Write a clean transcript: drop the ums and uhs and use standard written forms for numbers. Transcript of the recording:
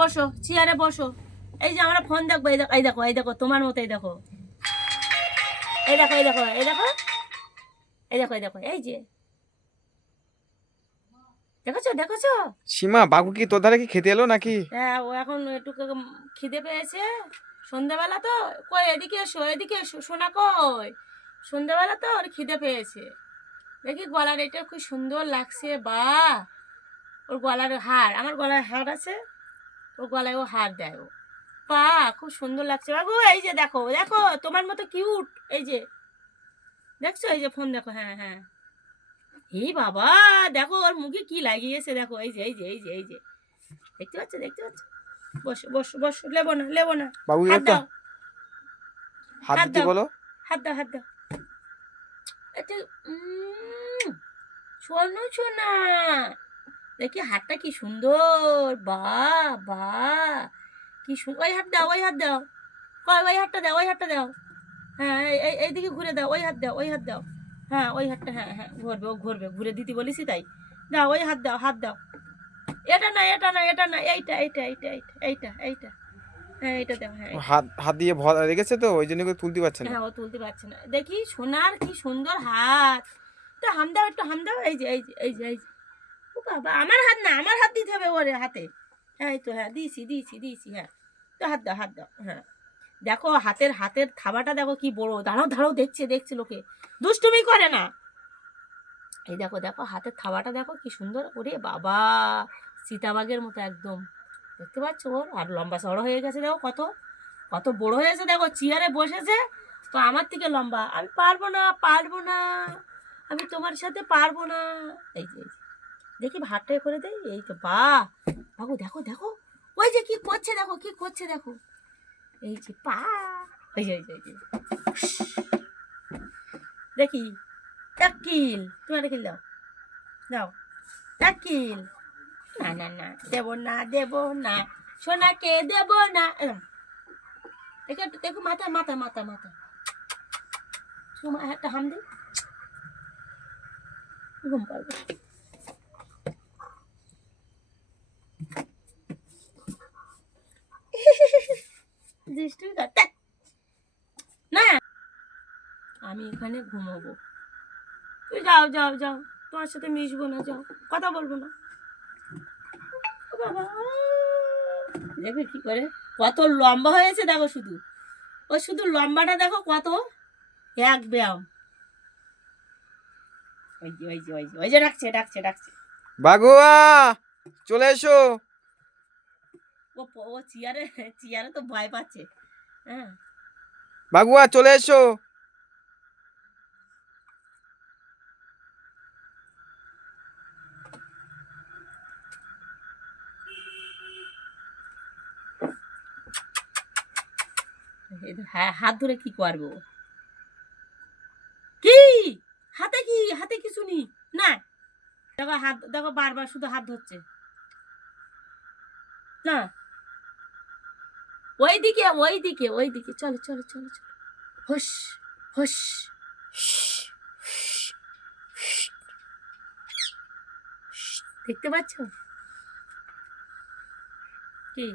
বসো, চেয়ারে বসো। এই যে আমরা ফোন দেখবো, এই দেখো, এই দেখো, এই দেখো, তোমার মতো, এই দেখো, এই দেখো, এই দেখো, এই দেখো, এই দেখো, এই দেখো, এই যে দেখেছো, দেখেছো? সীমা, বাবু কি তোর ধারে কি খেতে এলো নাকি? হ্যাঁ, ও এখন একটু খিদে পেয়েছে সন্ধ্যাবেলা তো। কই এদিকে এসো, এদিকে এসো, সোনা কই? সন্ধ্যাবেলা তো ওর খিদে পেয়েছে। দেখি গলার এটা খুব সুন্দর লাগছে, বাহ! ওর গলার হার, আমার গলার হার আছে, ওর গলায় ও হার দেয় ও। বাহ, খুব সুন্দর লাগছে বাবু। এই যে দেখো, দেখো, তোমার মতো কিউট। এই যে দেখছো, এই যে ফোন দেখো, হ্যাঁ হ্যাঁ। এই বাবা, দেখো ওর মুখে কি লাগিয়েছে, দেখো, এই যে, এই যে, এই যে, এই যে, দেখতে পাচ্ছ, দেখতে পাচ্ছ? বসো, বসো, বসো, লেবো না, লেবো না। বাবু হাত একটা দাও, হাত হাত দিতে দাও, বলো। হাত দাও, হাত দাও। এটা শোনো শোনা, দেখি হাতটা কি সুন্দর, বাহ বাহ, কি সুন্দর। ওই হাত দাও, ওই হাত দাও, কই ওই হাতটা দাও, ওই হাতটা দাও। হ্যাঁ, এইদিকে ঘুরে দাও, ওই হাত দাও, ওই হাত দাও। হ্যাঁ, ওই হাতটা, হ্যাঁ হ্যাঁ, ঘুরবে, ও ঘুরবে, ঘুরে দিতে বলিসি তাই। দাও, ওই হাত দাও, হাত দাও। এটা না, এটা না, এটা না, এইটা, এইটা, এইটা, এইটা, এইটা, এইটা। হ্যাঁ, এইটা দাও, হ্যাঁ, ও এইটা। হাত হাত দিয়ে রেখেছে তো, ওই জন্য করে তুলতে পারছে না। হ্যাঁ, ও তুলতে পারছে না। দেখি সোনার কি সুন্দর হাত। তো হাম দাও, একটু হাম দাও। এই যে, এই যে, এই যে, এই যে। ও বাবা, আমার হাত না, আমার হাত দিতে হবে ওরে হাতে। হ্যাঁ, এই তো, হ্যাঁ, দিয়েছি, দিয়েছি, দিয়েছি, হ্যাঁ। তো হাত দাও, হাত দাও, হ্যাঁ। দেখো হাতের, হাতের থাবাটা দেখো কি বড়। দাঁড়াও, দাঁড়াও, দেখছে, দেখছে লোকে, দুষ্টুমি করে না। এই দেখো, দেখো হাতের থাবাটা দেখো কি সুন্দর। ওরে বাবা, সীতাবাগের মতো একদম। দেখতে পাচ্ছ? ওর আর লম্বা চড়ো হয়ে গেছে, দেখো কত, কত বড় হয়েছে। দেখো চেয়ারে বসেছে তো আমার থেকে লম্বা। আমি পারবো না, পারবো না, আমি তোমার সাথে পারবো না। এই যে, এই যে। দেখি ভাতটাই করে দেয়। এই তো, বাহ! বাবু দেখো, দেখো, ওই যে কি করছে, দেখো কি করছে, দেখো। এই যে পা, এই যে, এই যে, এই যে। দেখি, এক কিল, তুমি একটা কিল দাও, দাও, এক কিল। না না না, দেব না, দেব না, সোনাকে দেব না। দেখো, দেখো, মাথা, মাথা, মাথা, মাথা। একটা হাম দিই, ঘুম পারবে। দুষ্টুমি করতে না, আমি এখানে ঘুমাবো। তুই যাও, যাও, যাও, তোমার সাথে মিশবো না, যাও, কথা বলবো না। ও বাবা, দেখো কি করে, কত লম্বা হয়েছে দেখো, শুধু ও, শুধু লম্বাটা দেখো কত, এক ব্যায়াম। ওই যে, ওই যে, ওই যে, ওই যে, ডাকছে, ডাকছে, ডাকছে। বাগুয়া, চলে এসো। ও ও চেয়ারে, চেয়ারে তো ভয় পাচ্ছে। হ্যাঁ, বাগুয়া, চলে এসো। হ্যাঁ, হাত ধরে কি করবো? কি হাতে, কি হাতে কিছু নেই না। দেখো হাত, দেখো বারবার শুধু হাত ধরছে না। ওইদিকে, ওইদিকে, ওইদিকে, চলো, চলো, চলো, চলো। হুস, হুস। দেখতে পাচ্ছ কি?